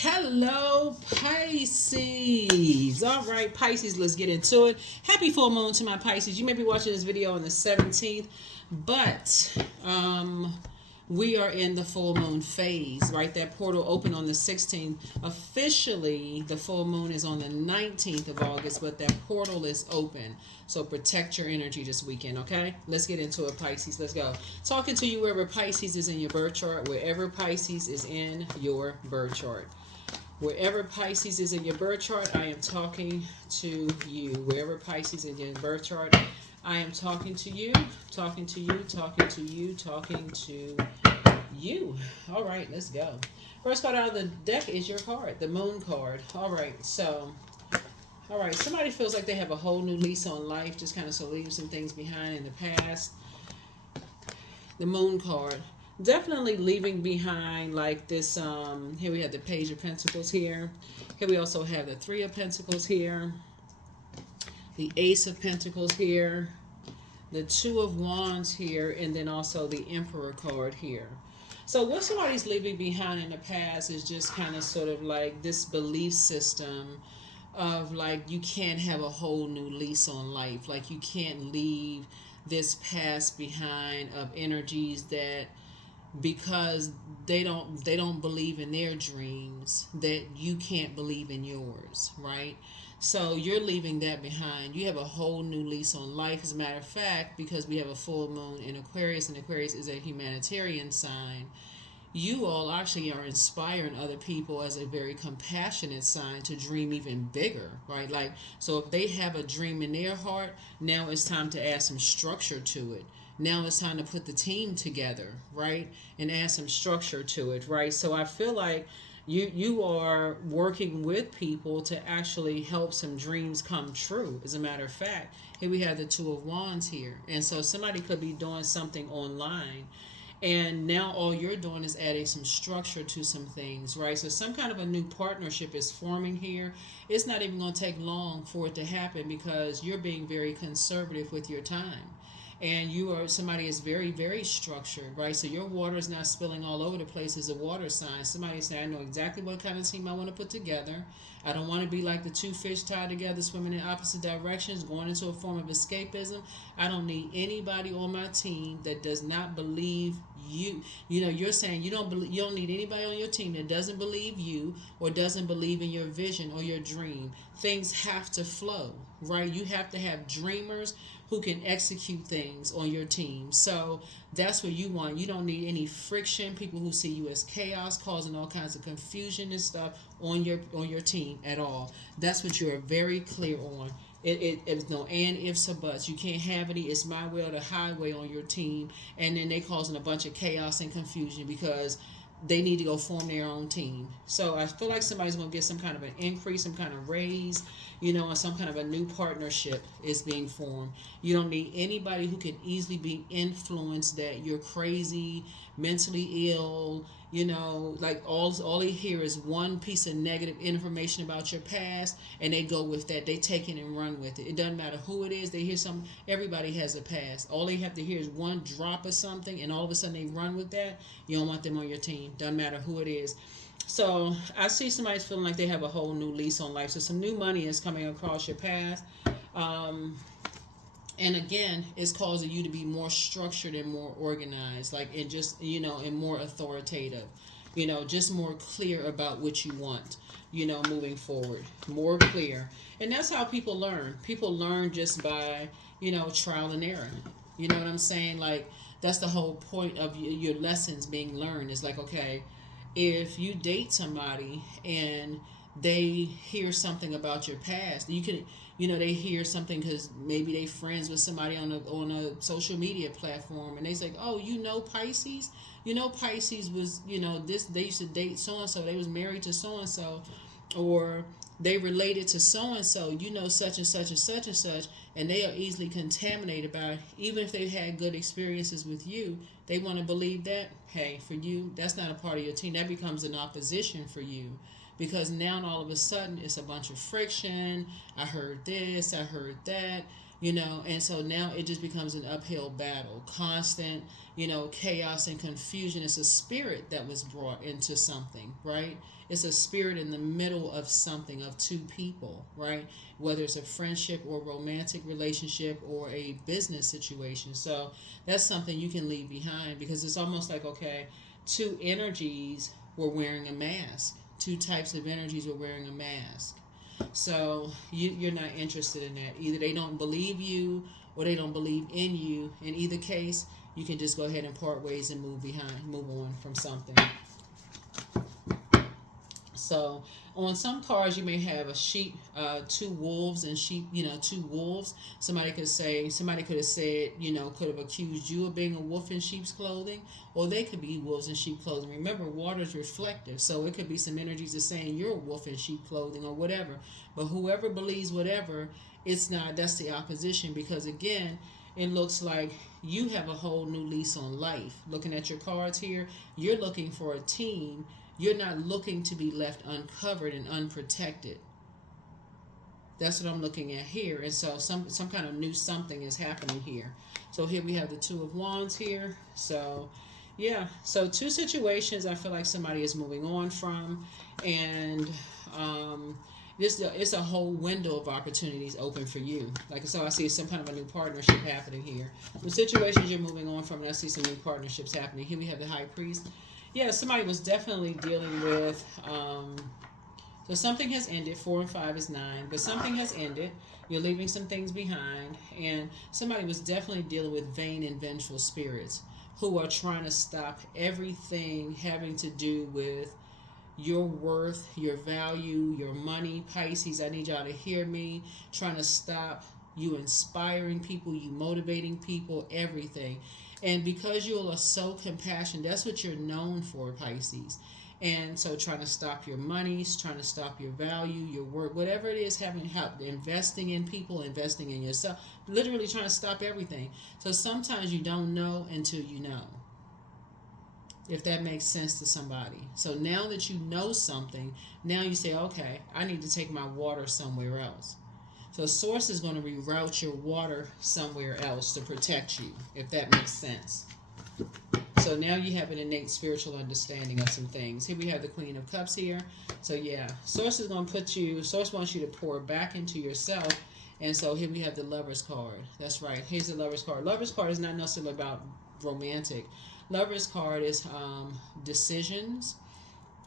Hello, Pisces. All right, Pisces, let's get into it. Happy full moon to my Pisces. You may be watching this video on the 17th, but we are in the full moon phase, right? That portal opened on the 16th. Officially, the full moon is on the 19th of August, but that portal is open. So protect your energy this weekend, okay? Let's get into it, Pisces. Let's go. Talking to you wherever Pisces is in your birth chart, wherever Pisces is in your birth chart. Wherever Pisces is in your birth chart, I am talking to you. Wherever Pisces is in your birth chart, I am talking to you, talking to you, talking to you, talking to you. All right, let's go. First card out of the deck is your card, the moon card. All right, somebody feels like they have a whole new lease on life, just kind of so leave some things behind in the past. The moon card. Definitely leaving behind like this. Here we have the Page of Pentacles here. Here we also have the Three of Pentacles here. The Ace of Pentacles here. The Two of Wands here. And then also the Emperor card here. So what somebody's leaving behind in the past is just kind of sort of like this belief system of like you can't have a whole new lease on life. Like you can't leave this past behind of energies that because they don't believe in their dreams that you can't believe in yours, right? So you're leaving that behind. You have a whole new lease on life. As a matter of fact, because we have a full moon in Aquarius, and Aquarius is a humanitarian sign, you all actually are inspiring other people as a very compassionate sign to dream even bigger, right? Like, so if they have a dream in their heart, now it's time to add some structure to it. Now it's time to put the team together, right? And add some structure to it, right? So I feel like you are working with people to actually help some dreams come true. As a matter of fact, here we have the Two of Wands here. And so somebody could be doing something online, and now all you're doing is adding some structure to some things, right? So some kind of a new partnership is forming here. It's not even going to take long for it to happen because you're being very conservative with your time. And you are somebody is very, very structured, right? So your water is not spilling all over the place as a water sign. Somebody say, I know exactly what kind of team I want to put together. I don't want to be like the two fish tied together, swimming in opposite directions, going into a form of escapism. I don't need anybody on my team that does not believe you. You know, you're saying you don't need anybody on your team that doesn't believe you or doesn't believe in your vision or your dream. Things have to flow, right? You have to have dreamers who can execute things on your team. So that's what you want. You don't need any friction, people who see you as chaos, causing all kinds of confusion and stuff on your team at all. That's what you're very clear on. It's no and ifs or buts. You can't have any it's my way or the highway on your team, and then they causing a bunch of chaos and confusion because they need to go form their own team. So I feel like somebody's going to get some kind of an increase, some kind of raise, or some kind of a new partnership is being formed. You don't need anybody who can easily be influenced that you're crazy, mentally ill, like all they hear is one piece of negative information about your past, and they go with that. They take it and run with it. It doesn't matter who it is. They hear something. Everybody has a past. All they have to hear is one drop of something, and all of a sudden they run with that. You don't want them on your team. Doesn't matter who it is. So I see somebody's feeling like they have a whole new lease on life. So some new money is coming across your path. And again, it's causing you to be more structured and more organized, like and just and more authoritative, just more clear about what you want, moving forward, more clear. And that's how people learn. People learn just by trial and error. You know what I'm saying? Like that's the whole point of your lessons being learned. Is like, okay, if you date somebody and they hear something about your past, you can they hear something because maybe they friends with somebody on a social media platform, and they say, oh, Pisces, Pisces was this, they used to date so and so, they was married to so and so, or they related to so and so, such and such and such and such, and they are easily contaminated by it. Even if they've had good experiences with you, they want to believe that, hey, for you, that's not a part of your team. That becomes an opposition for you. Because now all of a sudden it's a bunch of friction. I heard this, I heard that. And so now it just becomes an uphill battle, constant, chaos and confusion. It's a spirit that was brought into something, right? It's a spirit in the middle of something, of two people, right? Whether it's a friendship or romantic relationship or a business situation. So that's something you can leave behind, because it's almost like, okay, two energies were wearing a mask. Two types of energies were wearing a mask. So you're not interested in that. Either they don't believe you or they don't believe in you. In either case, you can just go ahead and part ways and move on from something. So on some cards, you may have a sheep, two wolves and sheep, two wolves. Somebody could have said, could have accused you of being a wolf in sheep's clothing, or they could be wolves in sheep clothing. Remember, water is reflective, so it could be some energies of saying you're a wolf in sheep clothing or whatever. But whoever believes whatever, it's not, that's the opposition, because again, it looks like you have a whole new lease on life. Looking at your cards here, you're looking for a team. You're not looking to be left uncovered and unprotected. That's what I'm looking at here. And so some kind of new something is happening here. So here we have the Two of Wands here. So yeah, so two situations I feel like somebody is moving on from. And it's a whole window of opportunities open for you. Like, so I see some kind of a new partnership happening here. The situations you're moving on from, and I see some new partnerships happening. Here we have the High Priest. Yeah, somebody was definitely dealing with, so something has ended. 4 and 5 is 9, but something has ended. You're leaving some things behind, and somebody was definitely dealing with vain and vengeful spirits who are trying to stop everything having to do with your worth, your value, your money. Pisces, I need y'all to hear me. Trying to stop you inspiring people, you motivating people, everything. And because you are so compassionate, that's what you're known for, Pisces. And so trying to stop your monies, trying to stop your value, your work, whatever it is, having help, investing in people, investing in yourself, literally trying to stop everything. So sometimes you don't know until you know, if that makes sense to somebody. So now that you know something, now you say, okay, I need to take my water somewhere else. So Source is going to reroute your water somewhere else to protect you, if that makes sense. So now you have an innate spiritual understanding of some things. Here we have the Queen of Cups here. So yeah, Source is going to Source wants you to pour back into yourself. And so here we have the Lover's card. That's right. Here's the Lover's card. Lover's card is not necessarily about romantic. Lover's card is decisions,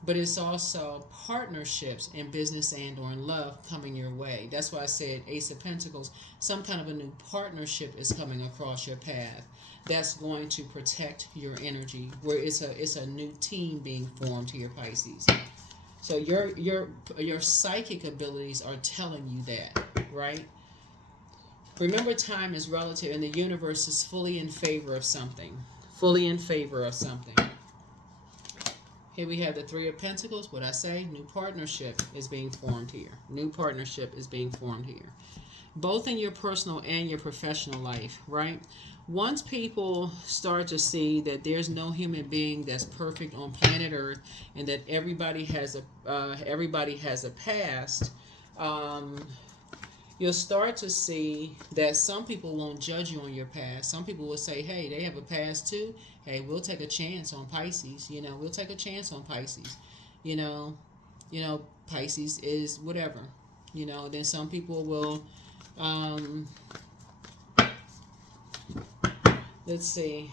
but it's also partnerships in business and or in love coming your way. That's why I said Ace of Pentacles. Some kind of a new partnership is coming across your path that's going to protect your energy, where it's a new team being formed here, Pisces. So your psychic abilities are telling you that, right? Remember, time is relative, and the universe is fully in favor of something. Fully in favor of something. Here we have the Three of Pentacles. What I say, new partnership is being formed here. New partnership is being formed here. Both in your personal and your professional life, right? Once people start to see that there's no human being that's perfect on planet Earth, and that everybody has a past, you'll start to see that some people won't judge you on your past. Some people will say, hey, they have a past too. Hey, we'll take a chance on Pisces. We'll take a chance on Pisces. Pisces is whatever. Then some people will, let's see.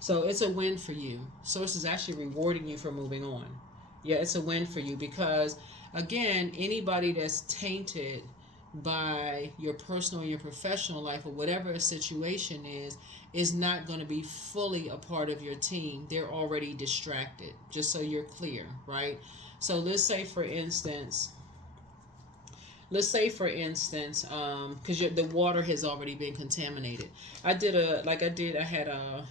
So it's a win for you. Source is actually rewarding you for moving on. Yeah, it's a win for you, because, again, anybody that's tainted by your personal and your professional life, or whatever a situation is not going to be fully a part of your team. They're already distracted, just so you're clear, right? So let's say for instance, because the water has already been contaminated. I had a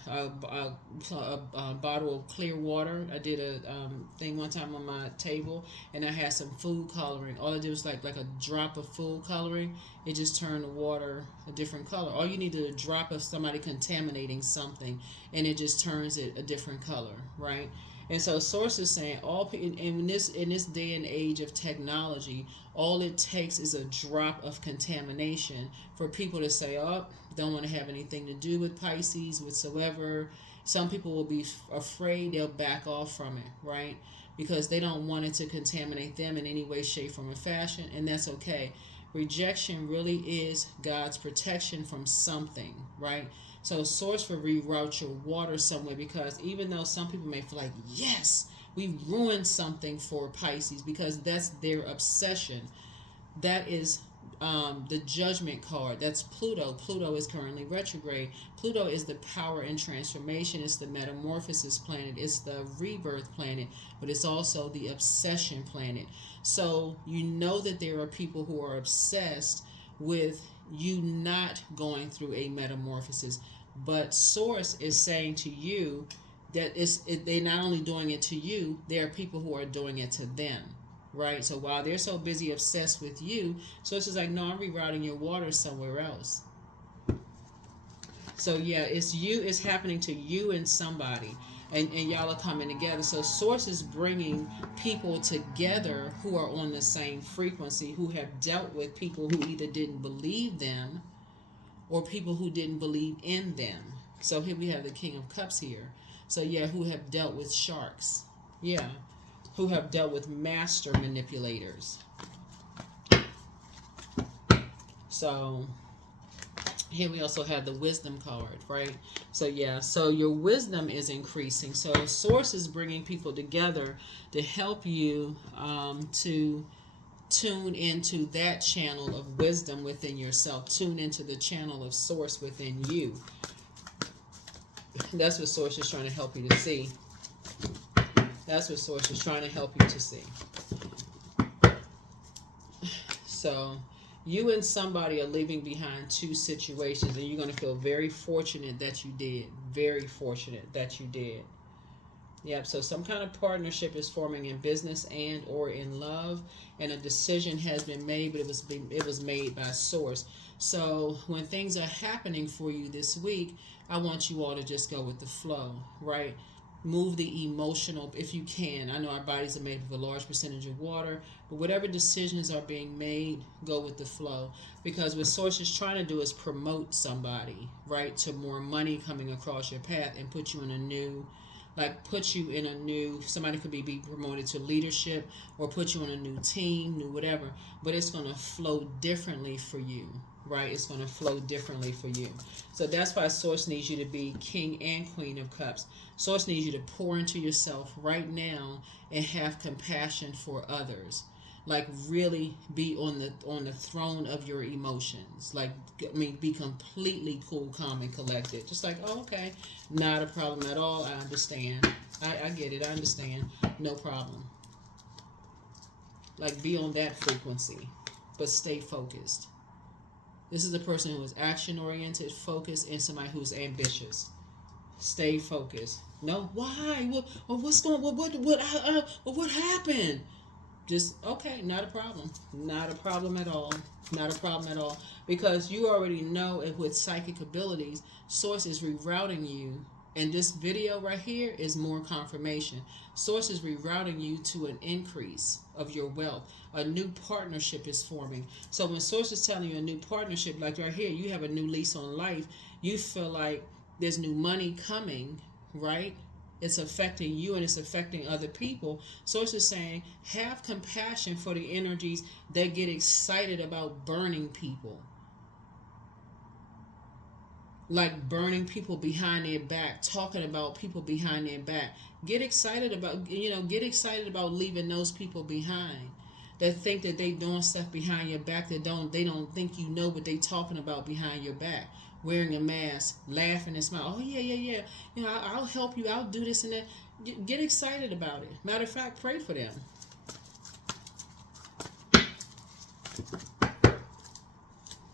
bottle of clear water. I did a thing one time on my table, and I had some food coloring. All I did was like a drop of food coloring. It just turned the water a different color. All you need is a drop of somebody contaminating something, and it just turns it a different color, right? And so Source is saying in this day and age of technology, all it takes is a drop of contamination for people to say, oh, don't want to have anything to do with Pisces whatsoever. Some people will be afraid, they'll back off from it, right? Because they don't want it to contaminate them in any way, shape, form, or fashion, and that's okay. Rejection really is God's protection from something, right? So Source will reroute your water somewhere, because even though some people may feel like, yes, we ruined something for Pisces, because that's their obsession. That is the Judgment card. That's Pluto. Pluto is currently retrograde. Pluto is the power and transformation. It's the metamorphosis planet. It's the rebirth planet, but it's also the obsession planet. So you know that there are people who are obsessed with you not going through a metamorphosis. But Source is saying to you that they're not only doing it to you, there are people who are doing it to them. Right? So while they're so busy obsessed with you, so it's just like, no, I'm rerouting your water somewhere else. So yeah, it's happening to you and somebody, and y'all are coming together. So Source is bringing people together who are on the same frequency, who have dealt with people who either didn't believe them or people who didn't believe in them. So here we have the King of Cups here. So yeah, who have dealt with sharks. Yeah. Who have dealt with master manipulators. So here we also have the Wisdom card, right? So yeah, so your wisdom is increasing. So Source is bringing people together to help you to tune into that channel of wisdom within yourself. Tune into the channel of Source within you. That's what Source is trying to help you to see. That's what Source is trying to help you to see. So you and somebody are leaving behind two situations, and you're going to feel very fortunate that you did. Very fortunate that you did. Yep, so some kind of partnership is forming in business and or in love, and a decision has been made, but it was made by Source. So when things are happening for you this week, I want you all to just go with the flow, right? Move the emotional if you can. I know our bodies are made of a large percentage of water, but whatever decisions are being made, go with the flow. Because what Source is trying to do is promote somebody, right, to more money coming across your path and put you in a new, somebody could be promoted to leadership or put you on a new team, new whatever, but it's going to flow differently for you, right? It's going to flow differently for you. So that's why Source needs you to be King and Queen of Cups. Source needs you to pour into yourself right now and have compassion for others. Like really be on the throne of your emotions. Like, I mean, be completely cool, calm, and collected. Just like, oh, okay, not a problem at all. I understand. I get it. I understand. No problem. Like, be on that frequency, but stay focused. This is a person who is action-oriented, focused, and somebody who's ambitious. Stay focused. No, why? What's going? What happened? Just okay, not a problem. Not a problem at all. Not a problem at all. Because you already know it with psychic abilities, Source is rerouting you. And this video right here is more confirmation. Source is rerouting you to an increase of your wealth. A new partnership is forming. So when Source is telling you a new partnership, like right here, you have a new lease on life. You feel like there's new money coming, right? It's affecting you and it's affecting other people. Source is saying, have compassion for the energies that get excited about burning people. Like burning people behind their back, talking about people behind their back. Get excited about leaving those people behind that think that they doing stuff behind your back that they don't think you know what they talking about behind your back. Wearing a mask, laughing and smiling. Oh yeah. You know, I'll help you. I'll do this and that. Get excited about it. Matter of fact, pray for them.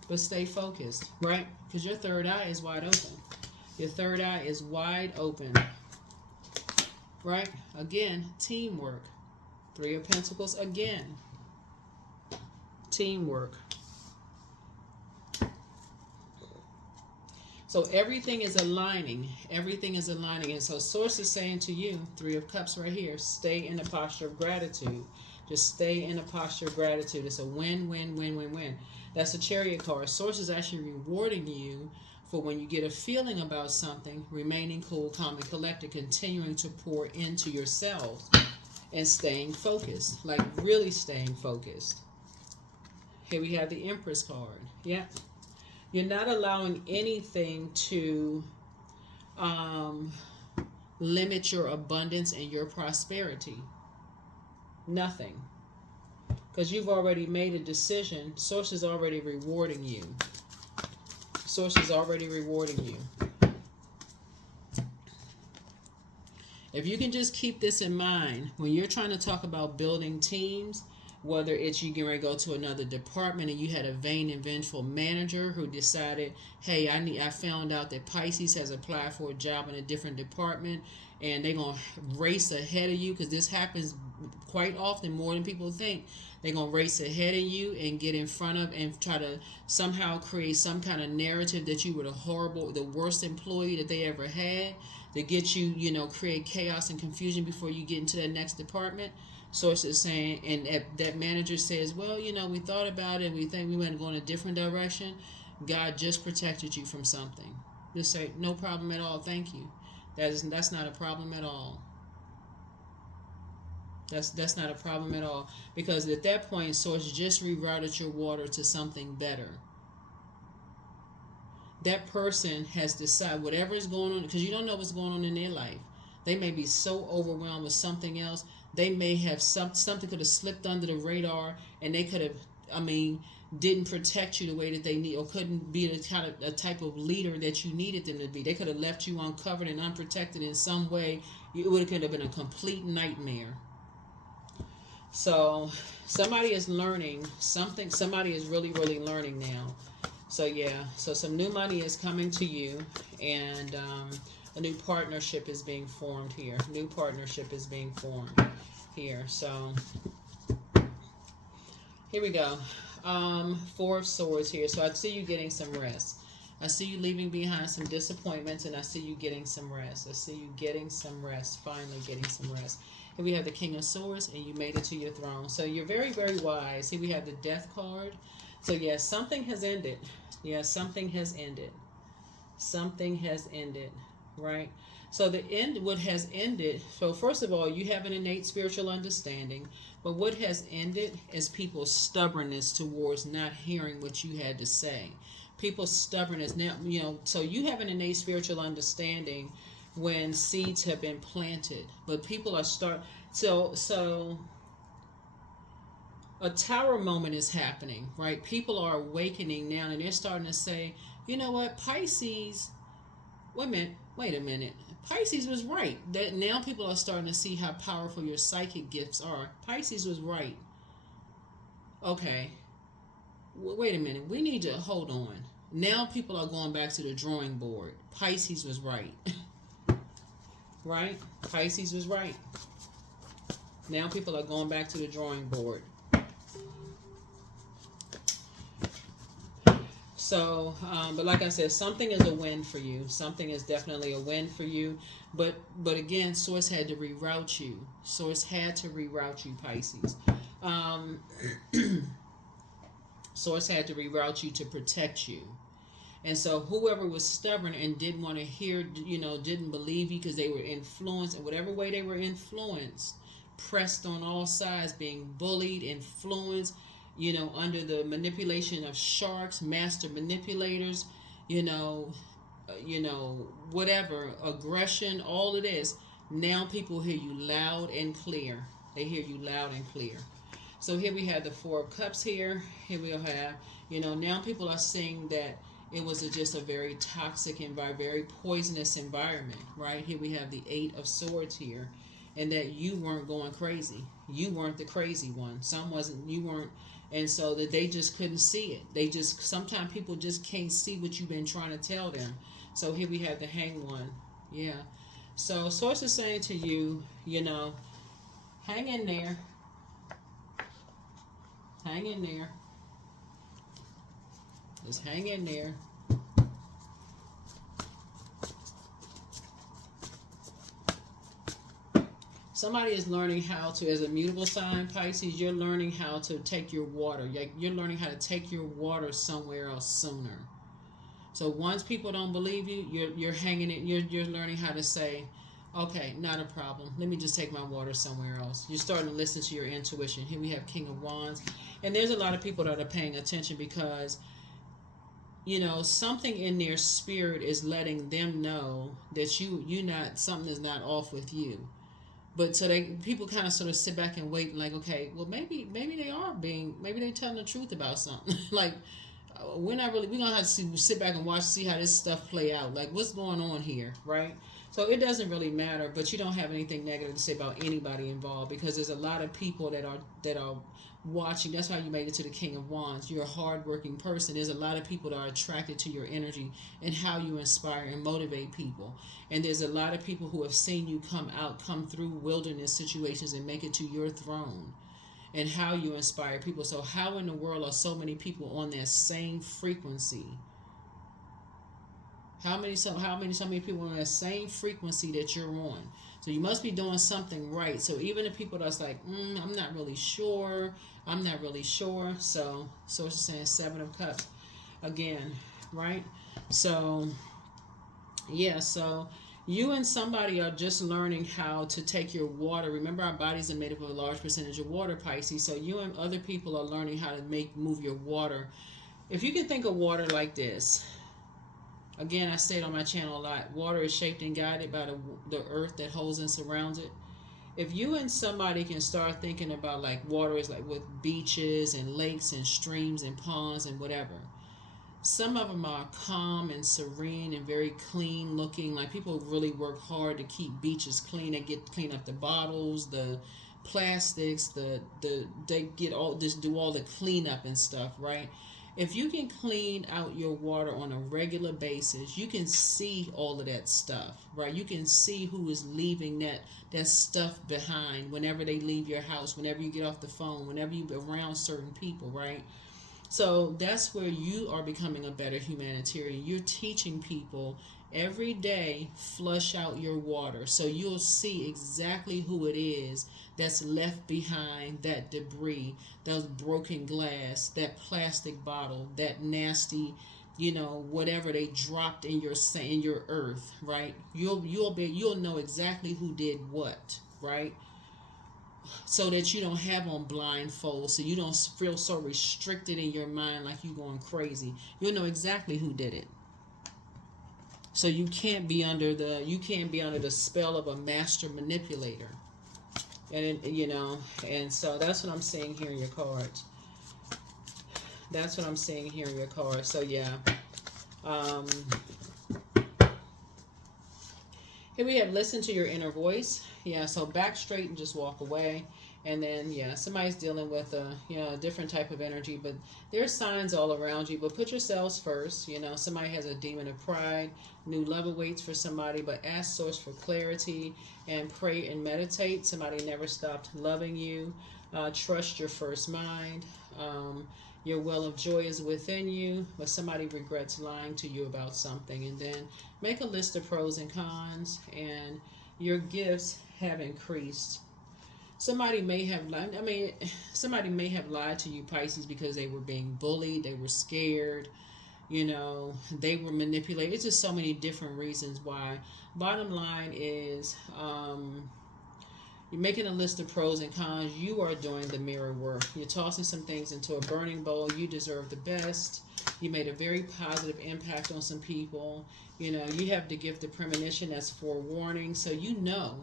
But stay focused, right? Because your third eye is wide open. Your third eye is wide open. Right? Again, teamwork. Three of Pentacles again. Teamwork. So everything is aligning. Everything is aligning. And so Source is saying to you, Three of Cups right here, stay in a posture of gratitude. Just stay in a posture of gratitude. It's a win, win, win, win, win. That's a Chariot card. Source is actually rewarding you for when you get a feeling about something, remaining cool, calm, and collected, continuing to pour into yourselves and staying focused. Like really staying focused. Here we have the Empress card. Yeah. You're not allowing anything to limit your abundance and your prosperity. Nothing. Because you've already made a decision. Source is already rewarding you. Source is already rewarding you. If you can just keep this in mind, when you're trying to talk about building teams, whether it's you getting ready to go to another department and you had a vain and vengeful manager who decided, hey, I found out that Pisces has applied for a job in a different department and they're going to race ahead of you, because this happens quite often, more than people think. They're going to race ahead of you and get in front of and try to somehow create some kind of narrative that you were the worst employee that they ever had, to get you, create chaos and confusion before you get into that next department. Source is saying, and that manager says, well, we thought about it. We think we want to go in a different direction. God just protected you from something. Just say, no problem at all. Thank you. That's not a problem at all. That's not a problem at all. Because at that point, Source just rerouted your water to something better. That person has decided whatever is going on, because you don't know what's going on in their life. They may be so overwhelmed with something else. They may have something could have slipped under the radar, and they could have, didn't protect you the way that they need, or couldn't be a type of leader that you needed them to be. They could have left you uncovered and unprotected in some way. It could have been a complete nightmare. So somebody is learning something. Somebody is really, really learning now. So yeah, so some new money is coming to you, and a new partnership is being formed here. New partnership is being formed here. So here we go. Four of Swords here. So I see you getting some rest. I see you leaving behind some disappointments, and I see you getting some rest. I see you getting some rest, finally getting some rest. Here we have the King of Swords, and you made it to your throne. So you're very, very wise. Here we have the Death card. So yes, something has ended. Yes, something has ended. Something has ended, right? So what has ended, so first of all, you have an innate spiritual understanding, but what has ended is people's stubbornness towards not hearing what you had to say. People's stubbornness. Now, so you have an innate spiritual understanding when seeds have been planted, but people are so a tower moment is happening, right? People are awakening now, and they're starting to say, you know what, Pisces, wait a minute. Pisces was right. That now people are starting to see how powerful your psychic gifts are. Pisces was right. Okay. Wait a minute. We need to hold on. Now people are going back to the drawing board. Pisces was right. Right? Pisces was right. Now people are going back to the drawing board. So, but like I said, something is a win for you. Something is definitely a win for you. But again, Source had to reroute you. Source had to reroute you, Pisces. Source had to reroute you to protect you. And so whoever was stubborn and didn't want to hear, didn't believe you because they were influenced, in whatever way they were influenced, pressed on all sides, being bullied, influenced, under the manipulation of sharks, master manipulators, whatever, aggression, all of this. Now people hear you loud and clear. They hear you loud and clear. So here we have the Four of Cups here. Here we'll have, now people are seeing that it was just a very toxic environment, very poisonous environment, right? Here we have the Eight of Swords here, and that you weren't going crazy. You weren't the crazy one. You weren't, and so that they just couldn't see it. Sometimes people just can't see what you've been trying to tell them. So here we have the Hanged One. Yeah. So Source is saying to you, hang in there. Hang in there. Just hang in there. Somebody is learning how to, as a mutable sign, Pisces, you're learning how to take your water. You're learning how to take your water somewhere else sooner. So once people don't believe you, you're hanging it. You're learning how to say, okay, not a problem. Let me just take my water somewhere else. You're starting to listen to your intuition. Here we have King of Wands, and there's a lot of people that are paying attention because, you know, something in their spirit is letting them know that you not, something is not off with you. But so people kind of sort of sit back and wait, like, okay, well, maybe they're telling the truth about something. Like, we're gonna have to sit back and watch, see how this stuff play out. Like, what's going on here, right? So it doesn't really matter, but you don't have anything negative to say about anybody involved, because there's a lot of people that are watching. That's why you made it to the King of Wands. You're a hardworking person. There's a lot of people that are attracted to your energy and how you inspire and motivate people. And there's a lot of people who have seen you come through wilderness situations and make it to your throne, and how you inspire people. So how in the world are so many people on that same frequency? How many people on that same frequency that you're on? So you must be doing something right. So even the people that's like, I'm not really sure. So it's saying Seven of Cups again, right? So yeah, so you and somebody are just learning how to take your water. Remember, our bodies are made up of a large percentage of water, Pisces. So you and other people are learning how to move your water. If you can think of water like this. Again, I say it on my channel a lot. Water is shaped and guided by the earth that holds and surrounds it. If you and somebody can start thinking about, like, water is like with beaches and lakes and streams and ponds and whatever. Some of them are calm and serene and very clean looking. Like, people really work hard to keep beaches clean. They clean up the bottles, the plastics, they get all, just do all the cleanup and stuff, right? If you can clean out your water on a regular basis, you can see all of that stuff, right? You can see who is leaving that stuff behind whenever they leave your house, whenever you get off the phone, whenever you're around certain people, right? So that's where you are becoming a better humanitarian. You're teaching people every day, flush out your water. So you'll see exactly who it is that's left behind that debris, that broken glass, that plastic bottle, that nasty, whatever they dropped in your earth, right? You'll know exactly who did what, right? So that you don't have on blindfold, so you don't feel so restricted in your mind like you're going crazy. You'll know exactly who did it. So you can't be under the spell of a master manipulator. And and so that's what I'm seeing here in your cards. So yeah. Here we have listen to your inner voice. Yeah, so back straight and just walk away. And then, yeah, somebody's dealing with a different type of energy, but there's signs all around you. But put yourselves first. Somebody has a demon of pride. New love awaits for somebody, but ask Source for clarity and pray and meditate. Somebody never stopped loving you. Trust your first mind. Your well of joy is within you, but somebody regrets lying to you about something. And then make a list of pros and cons, and your gifts have increased. Somebody may have lied to you, Pisces, because they were being bullied, they were scared, they were manipulated. It's just so many different reasons why. Bottom line is, you're making a list of pros and cons. You are doing the mirror work. You're tossing some things into a burning bowl. You deserve the best. You made a very positive impact on some people. You have the gift of premonition, that's forewarning. So you know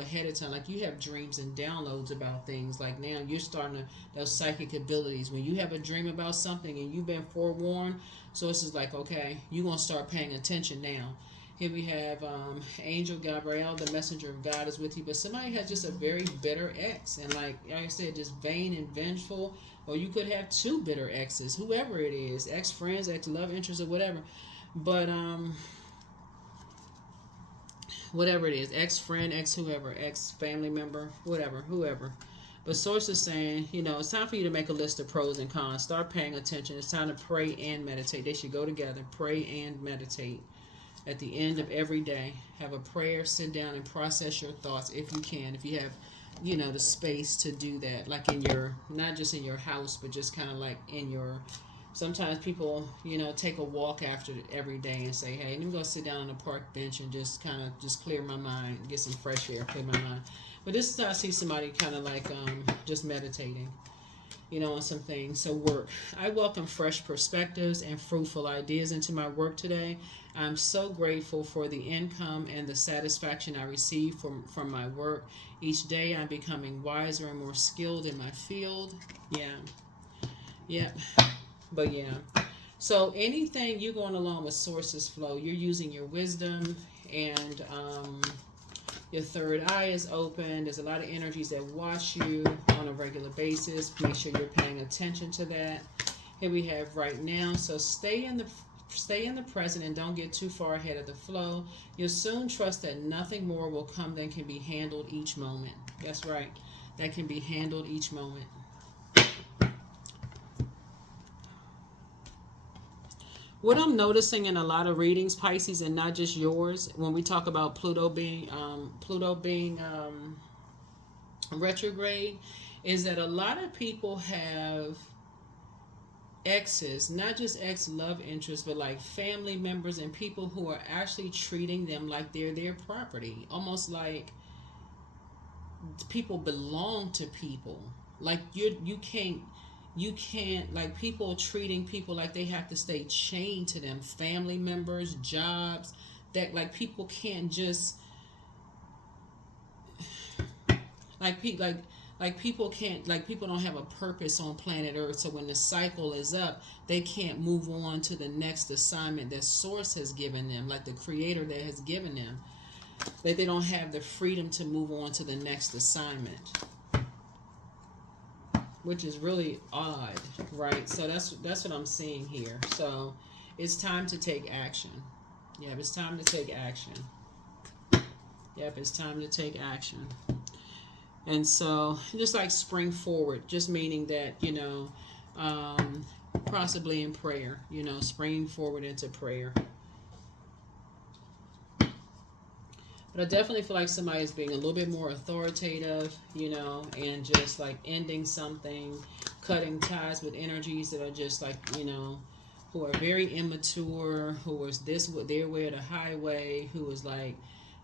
ahead of time. Like, you have dreams and downloads about things. Like, now you're starting those psychic abilities. When you have a dream about something and you've been forewarned, so it's just like, okay, you're going to start paying attention now. Here we have Angel Gabriel, the messenger of God, is with you. But somebody has just a very bitter ex. And like I said, just vain and vengeful. Or you could have two bitter exes, whoever it is. Ex-friends, ex-love interests, or whatever. But whatever it is. Ex-friend, ex-whoever, ex-family member, whoever. But Source is saying, it's time for you to make a list of pros and cons. Start paying attention. It's time to pray and meditate. They should go together. Pray and meditate. At the end of every day, have a prayer, sit down and process your thoughts if you can. If you have, you know, the space to do that, like in your, not just in your house, but just kind of like in your, sometimes people, you know, take a walk after every day and say, hey, let me go sit down on a park bench and just kind of just clear my mind, get some fresh air, clear my mind. But this is how I see somebody kind of like just meditating, you know, on some things. So work. I welcome fresh perspectives and fruitful ideas into my work today. I'm so grateful for the income and the satisfaction I receive from my work. Each day I'm becoming wiser and more skilled in my field. Yeah. Yep. But yeah. So anything you're going along with sources flow, you're using your wisdom and your third eye is open. There's a lot of energies that watch you on a regular basis. Make sure you're paying attention to that. Here we have right now. So stay in the present and don't get too far ahead of the flow. You'll soon trust that nothing more will come than can be handled each moment. That's right. That can be handled each moment. What I'm noticing in a lot of readings, Pisces, and not just yours, when we talk about Pluto being retrograde, is that a lot of people have exes, not just ex love interests, but like family members and people who are actually treating them like they're their property, almost like people belong to people. Like you can't, like, people treating people like they have to stay chained to them, family members, jobs, that like people can't just like people can't, like, people don't have a purpose on planet Earth. So when the cycle is up, they can't move on to the next assignment that source has given them, like the creator that has given them. That they don't have the freedom to move on to the next assignment, which is really odd, right? So that's what I'm seeing here. So it's time to take action. Yep, it's time to take action. Yep, it's time to take action. And so just like spring forward, just meaning that, you know, possibly in prayer, you know, springing forward into prayer. But I definitely feel like somebody is being a little bit more authoritative, you know, and just like ending something, cutting ties with energies that are just like, you know, who are very immature, who is this their way or the highway, who is like,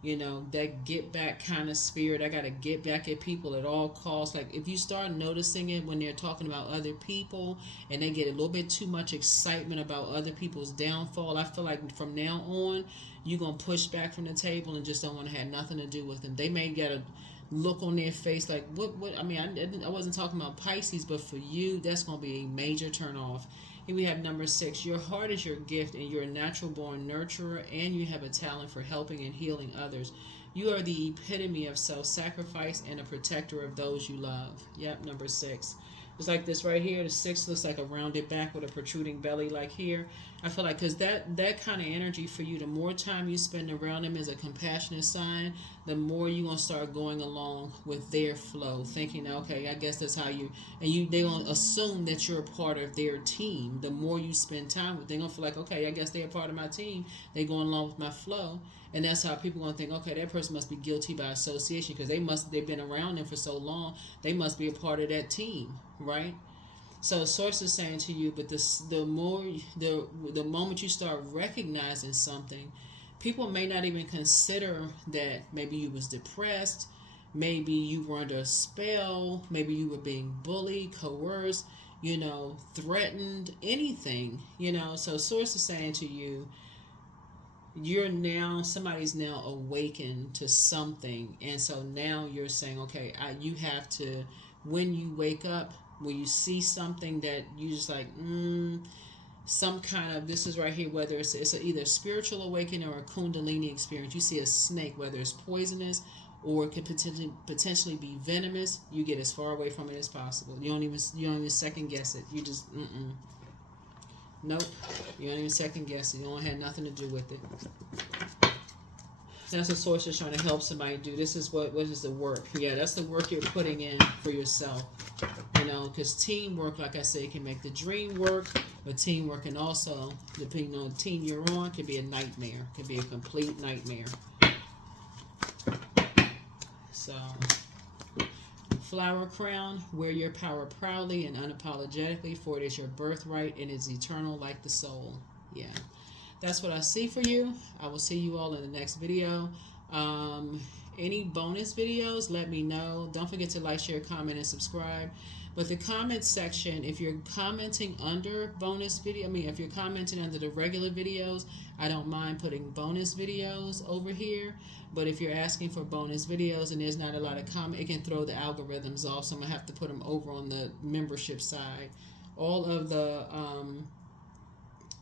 you know, that get back kind of spirit. I got to get back at people at all costs. Like if you start noticing it when they're talking about other people and they get a little bit too much excitement about other people's downfall, I feel like from now on, you're going to push back from the table and just don't want to have nothing to do with them. They may get a look on their face like, what, I mean, I wasn't talking about Pisces, but for you, that's going to be a major turn off. Here we have number 6. Your heart is your gift and you're a natural born nurturer and you have a talent for helping and healing others. You are the epitome of self-sacrifice and a protector of those you love. Yep, number 6. It's like this right here. The 6 looks like a rounded back with a protruding belly like here. I feel like because that kind of energy for you, the more time you spend around them as a compassionate sign, the more you're going to start going along with their flow, thinking, okay, I guess that's how you, and they're going to assume that you're a part of their team. The more you spend time with, they're going to feel like, okay, I guess they're a part of my team. They're going along with my flow. And that's how people are going to think, okay, that person must be guilty by association because they've been around them for so long. They must be a part of that team, right? So source is saying to you, but the moment you start recognizing something, people may not even consider that maybe you was depressed, maybe you were under a spell, maybe you were being bullied, coerced, you know, threatened, anything, you know. So source is saying to you, somebody's now awakened to something, and so now you're saying, okay, you have to, when you wake up, when you see something that you just like, some kind of, this is right here, whether it's either spiritual awakening or a kundalini experience. You see a snake, whether it's poisonous or it could potentially be venomous, you get as far away from it as possible. You don't even second guess it. You just nope. You don't even second guess it. You don't have nothing to do with it. That's a source that's trying to help somebody do. This is what is the work. Yeah, that's the work you're putting in for yourself. You know, because teamwork, like I said, can make the dream work, but teamwork can also, depending on the team you're on, can be a nightmare. Can be a complete nightmare. So, flower crown, wear your power proudly and unapologetically, for it is your birthright and is eternal like the soul. Yeah. That's what I see for you. I will see you all in the next video. Any bonus videos, let me know. Don't forget to like, share, comment, and subscribe. But the comment section, if you're commenting under bonus video, if you're commenting under the regular videos, I don't mind putting bonus videos over here. But if you're asking for bonus videos and there's not a lot of comment, it can throw the algorithms off. So I'm going to have to put them over on the membership side. All of the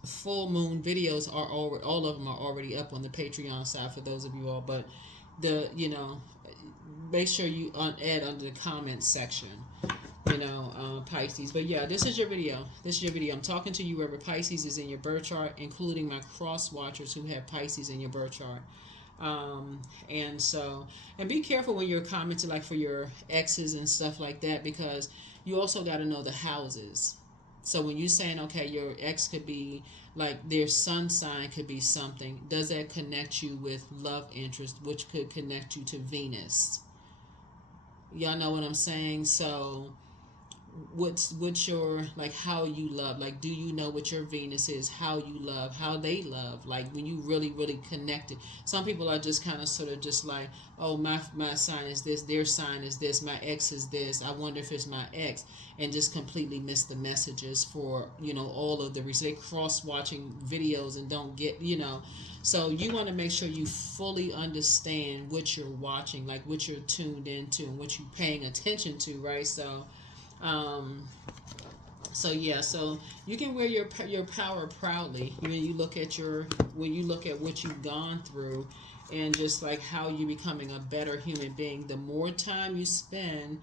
full moon videos are already, all of them are already up on the Patreon side for those of you all, but make sure you add under the comments section, Pisces. But yeah, this is your video. I'm talking to you whoever Pisces is in your birth chart, including my cross watchers who have Pisces in your birth chart. And be careful when you're commenting, like for your exes and stuff like that, because you also got to know the houses. So when you're saying, okay, your ex could be like their sun sign could be something, does that connect you with love interest, which could connect you to Venus? Y'all know what I'm saying? So what's your, like, how you love, like, do you know what your Venus is, how you love, how they love, like when you really connected? Some people are just kind of sort of just like, oh, my sign is this, their sign is this, my ex is this, I wonder if it's my ex, and just completely miss the messages for all of the reasons. They cross watching videos and don't get, so you want to make sure you fully understand what you're watching, like what you're tuned into and what you're paying attention to, right? So so you can wear your power proudly when you look at what you've gone through, and just like how you're becoming a better human being. The more time you spend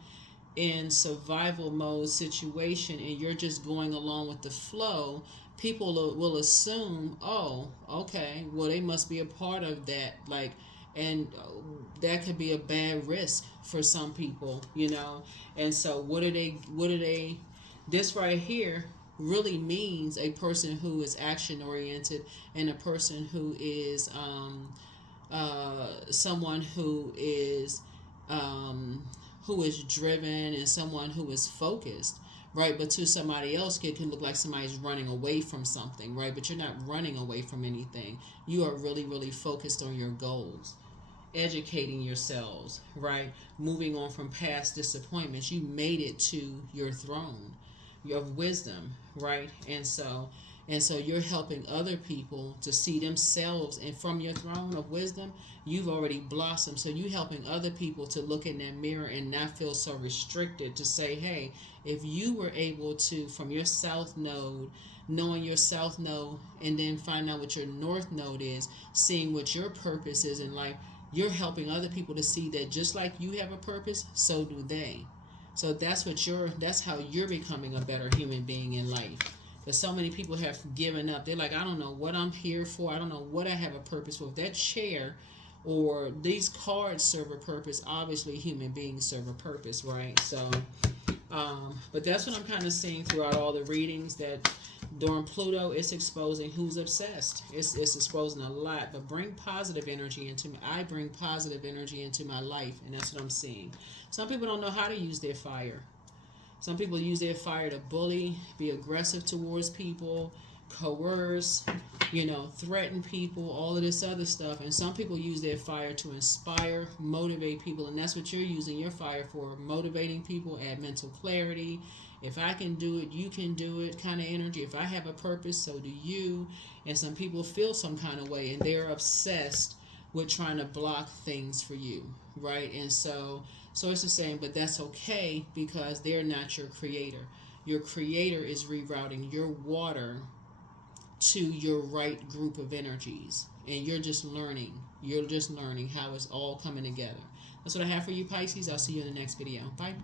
in survival mode situation and you're just going along with the flow, people will assume, oh, okay, well, they must be a part of that, like, and that could be a bad risk for some people, and so what do they this right here really means a person who is action oriented, and a person who is someone who is driven, and someone who is focused, right? But to somebody else, it can look like somebody's running away from something, right? But you're not running away from anything. You are really focused on your goals, educating yourselves, right? Moving on from past disappointments. You made it to your throne of wisdom, right? And so you're helping other people to see themselves, and from your throne of wisdom, you've already blossomed. So you're helping other people to look in that mirror and not feel so restricted, to say, hey, if you were able to, from your south node, knowing your south node, and then find out what your north node is, seeing what your purpose is in life, you're helping other people to see that just like you have a purpose, so do they. So that's how you're becoming a better human being in life. Because so many people have given up. They're like, I don't know what I'm here for. I don't know what I have a purpose for. If that chair or these cards serve a purpose, obviously human beings serve a purpose, right? So, but that's what I'm kind of seeing throughout all the readings, that during Pluto, it's exposing who's obsessed. It's exposing a lot, but bring positive energy into me. I bring positive energy into my life, and that's what I'm seeing. Some people don't know how to use their fire. Some people use their fire to bully, be aggressive towards people, coerce, threaten people, all of this other stuff. And some people use their fire to inspire, motivate people, and that's what you're using your fire for, motivating people, add mental clarity. If I can do it, you can do it kind of energy. If I have a purpose, so do you. And some people feel some kind of way, and they're obsessed with trying to block things for you, right? And so it's the same, but that's okay, because they're not your creator. Your creator is rerouting your water to your right group of energies, and you're just learning how it's all coming together. That's what I have for you, Pisces. I'll see you in the next video. Bye.